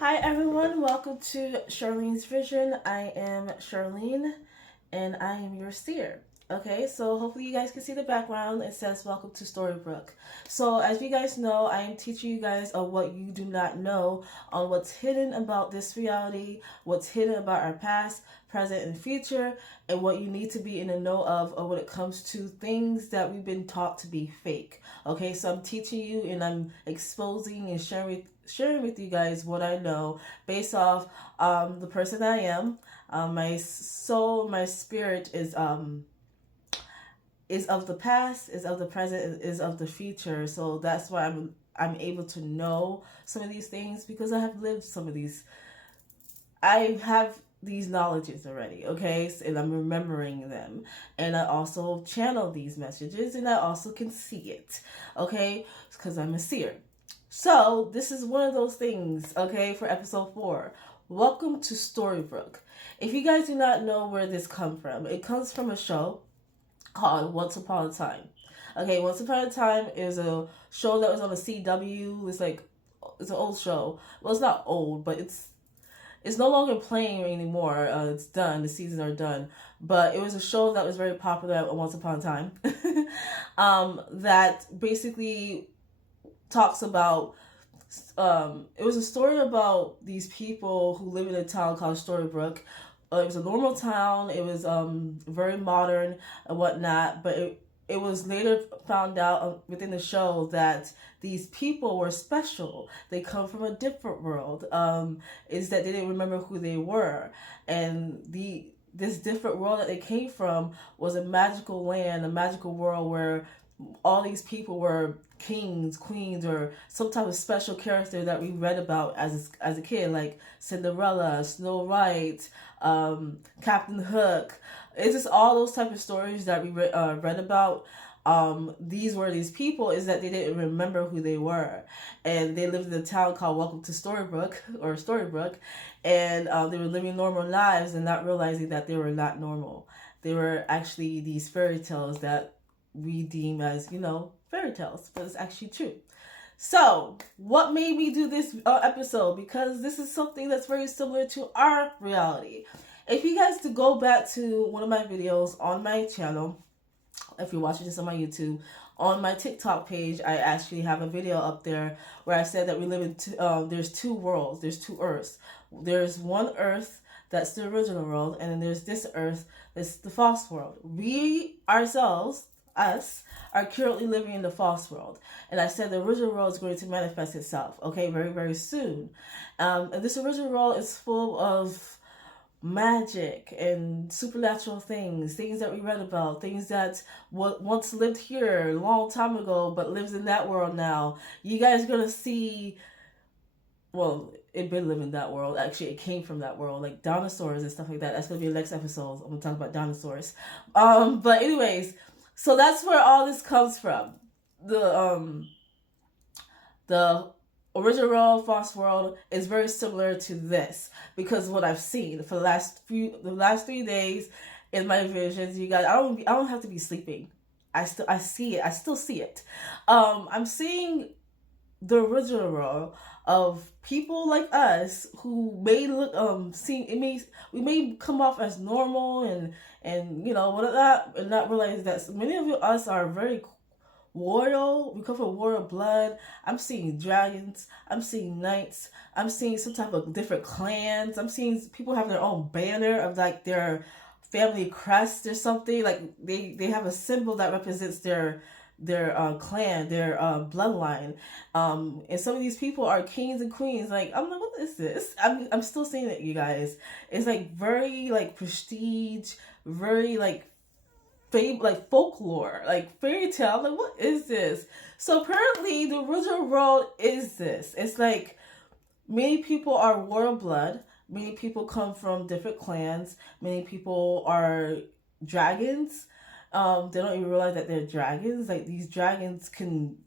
Hi everyone, welcome to Charlene's Vision. I am Charlene and I am your seer. Okay, so hopefully you guys can see the background. It says welcome to Storybrooke. So as you guys know, I am teaching you guys on what you do not know, on what's hidden about this reality, what's hidden about our past, present, and future, and what you need to be in the know of or when it comes to things that we've been taught to be fake. Okay, so I'm teaching you and I'm exposing and sharing with you guys what I know based off the person I am. My soul, my spirit is of the past, is of the present, is of the future. So that's why I'm able to know some of these things because I have lived some of these. I have these knowledges already, okay? And I'm remembering them. And I also channel these messages and I also can see it, okay? Because I'm a seer. So this is one of those things, okay, for episode 4. Welcome to Storybrooke. If you guys do not know where this comes from, it comes from a show called Once Upon a Time. Okay, Once Upon a Time is a show that was on the CW. It's an old show. Well, it's not old, but it's no longer playing anymore. It's done. The seasons are done. But it was a show that was very popular once upon a time. That basically talks about. It was a story about these people who live in a town called Storybrooke. It was a normal town. It was very modern and whatnot. But it was later found out within the show that these people were special. They come from a different world. Is that they didn't remember who they were, and this different world that they came from was a magical land, a magical world where all these people were kings, queens, or some type of special character that we read about as a kid, like Cinderella, Snow White, Captain Hook. It's just all those type of stories that we read about. These were these people is that they didn't remember who they were, and they lived in a town called Welcome to Storybrooke or Storybrooke, and they were living normal lives and not realizing that they were not normal. They were actually these fairy tales that we deem as, fairy tales, but it's actually true. So, what made me do this episode? Because this is something that's very similar to our reality. If you guys to go back to one of my videos on my channel, if you're watching this on my YouTube, on my TikTok page, I actually have a video up there where I said that we live in there's two worlds, there's two Earths. There's one Earth that's the original world, and then there's this Earth that's the false world. We ourselves, us, are currently living in the false world. And I said the original world is going to manifest itself, okay, very, very soon. And this original world is full of magic and supernatural things that we read about, things that once lived here a long time ago, but lives in that world now. You guys are going to see, well, it been living in that world. Actually, it came from that world, like dinosaurs and stuff like that. That's going to be the next episode. I'm going to talk about dinosaurs. But anyways, so that's where all this comes from. The original world, false world is very similar to this because what I've seen for the last 3 days in my visions, you guys, I don't have to be sleeping. I see it. I still see it. I'm seeing the original world of people like us who may look we may come off as normal and whatnot, and not realize that many of us are very royal. We come from royal blood. I'm seeing dragons. I'm seeing knights. I'm seeing some type of different clans. I'm seeing people have their own banner of like their family crest or something. Like they have a symbol that represents their clan, their bloodline. And some of these people are kings and queens. Like, I'm like, what is this? I'm still seeing it, you guys. It's like very like prestige, very like folklore, like fairy tale. I'm like, what is this? So apparently the original world is this. It's like many people are royal blood. Many people come from different clans. Many people are dragons. They don't even realize that they're dragons. Like these dragons can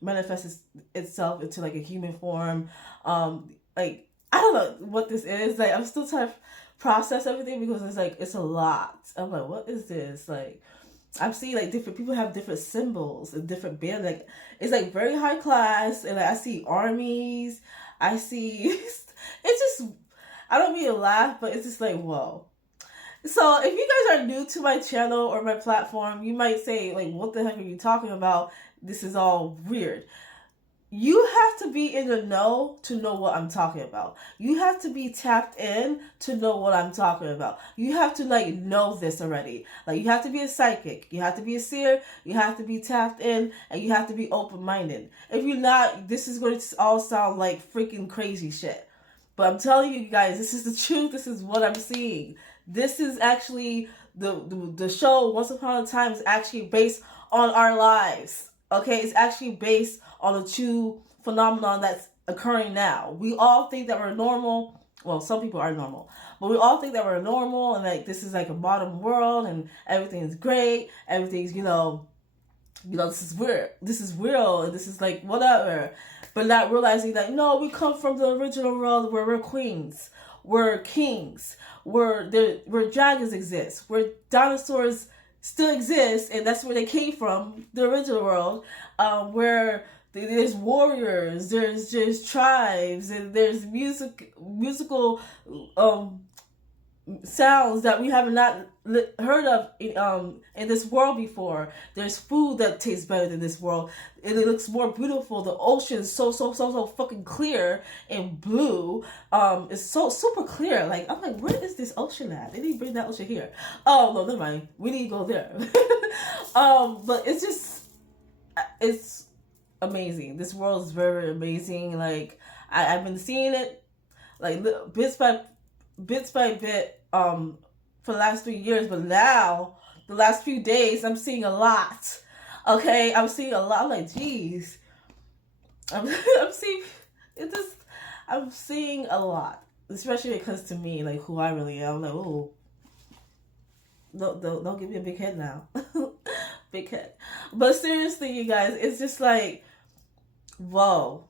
manifest itself into like a human form. Like I don't know what this is. Like I'm still trying to process everything because it's a lot. I'm like, what is this? Like I've seen like different people have different symbols and different bands. Like it's like very high class, and like I see armies. I see, it's just, I don't mean to laugh, but it's just like, whoa. So if you guys are new to my channel or my platform, you might say, like, what the heck are you talking about? This is all weird. You have to be in the know to know what I'm talking about. You have to be tapped in to know what I'm talking about. You have to, like, know this already. Like, you have to be a psychic. You have to be a seer. You have to be tapped in. And you have to be open-minded. If you're not, this is going to all sound like freaking crazy shit. But I'm telling you guys, this is the truth. This is what I'm seeing. This is actually, the show Once Upon a Time is actually based on our lives. Okay? It's actually based on a true phenomenon that's occurring now. We all think that we're normal. Well, some people are normal. But we all think that we're normal and like this is like a modern world and everything's great. Everything's, this is weird. This is real and this is like whatever. But not realizing that, no, we come from the original world where we're queens. We're kings. Where dragons exist. Where dinosaurs still exist. And that's where they came from. The original world. Where there's warriors, there's just tribes, and there's musical sounds that we have not heard of in this world before. There's food that tastes better than this world, and it looks more beautiful. The ocean's so fucking clear and blue. It's so super clear. Like, I'm like, where is this ocean at? They didn't bring that ocean here. Oh no, never mind. We need to go there. But it's amazing. This world is very, very amazing. Like, I've been seeing it like bits by bit for the last 3 years, but now the last few days I'm seeing a lot. Okay, I'm seeing a lot. I'm like, geez, I'm seeing a lot, especially when it comes to me, like who I really am. I'm like, oh, don't give me a big head now. Big head. But seriously, you guys, it's just like, whoa.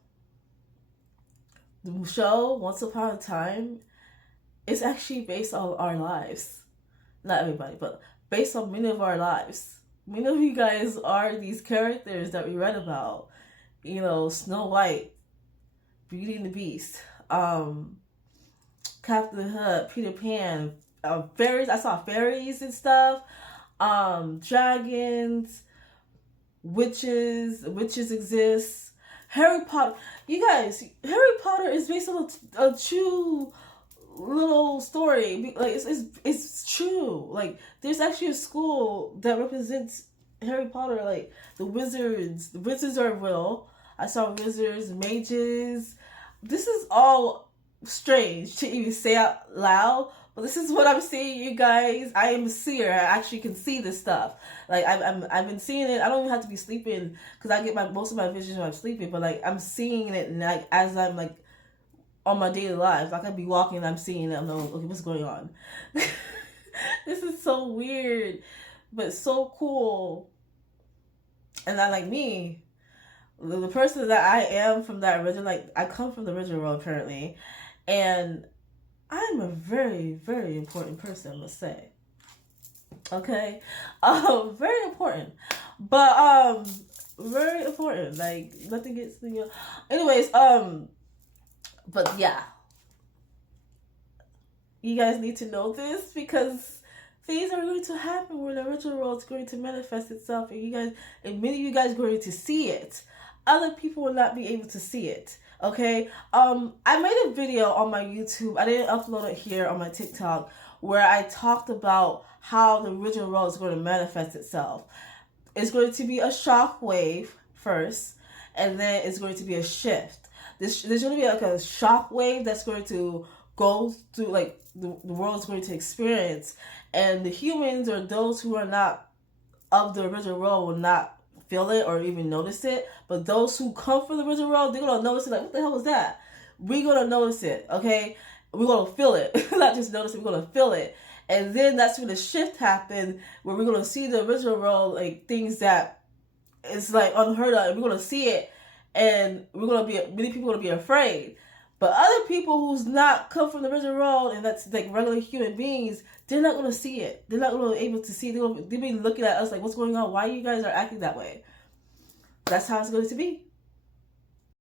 The show Once Upon a Time is actually based on our lives. Not everybody, but based on many of our lives. Many of you guys are these characters that we read about. Snow White, Beauty and the Beast, Captain Hook, Peter Pan, fairies. I saw fairies and stuff. Dragons, witches exist. Harry Potter. You guys, Harry Potter is based on a true little story. Like, it's true. Like, there's actually a school that represents Harry Potter. Like, the wizards are real. I saw wizards, mages. This is all strange to even say out loud, but this is what I'm seeing, you guys. I am a seer. I actually can see this stuff. Like, I've been seeing it. I don't even have to be sleeping because I get most of my visions when I'm sleeping. But like, I'm seeing it, and like as I'm like on my daily life, like I'd be walking, and I'm seeing it. I'm like, okay, what's going on? This is so weird, but so cool. And I, like me, the person that I am from that original, like I come from the original world apparently, and I'm a very, very important person, I must say. Okay? Very important. But, very important. Like, nothing gets, Anyways, but yeah. You guys need to know this because things are going to happen where the original world is going to manifest itself, and many of you guys are going to see it. Other people will not be able to see it. Okay, I made a video on my YouTube. I didn't upload it here on my TikTok where I talked about how the original world is going to manifest itself. It's going to be a shock wave first, and then it's going to be a shift. There's going to be like a shock wave that's going to go through, like the world is going to experience, and the humans or those who are not of the original world will not feel it or even notice it, but those who come from the original world, they're gonna notice it. Like, what the hell was that? We're gonna notice it, okay? We're gonna feel it. Not just notice it, we're gonna feel it. And then that's when the shift happened, where we're gonna see the original world, like things that is like unheard of, and we're gonna see it, and many people are gonna be afraid. But other people who's not come from the original world, and that's like regular human beings, they're not going to see it. They're not going to be able to see it. They'll be looking at us like, what's going on? Why you guys are acting that way? That's how it's going to be.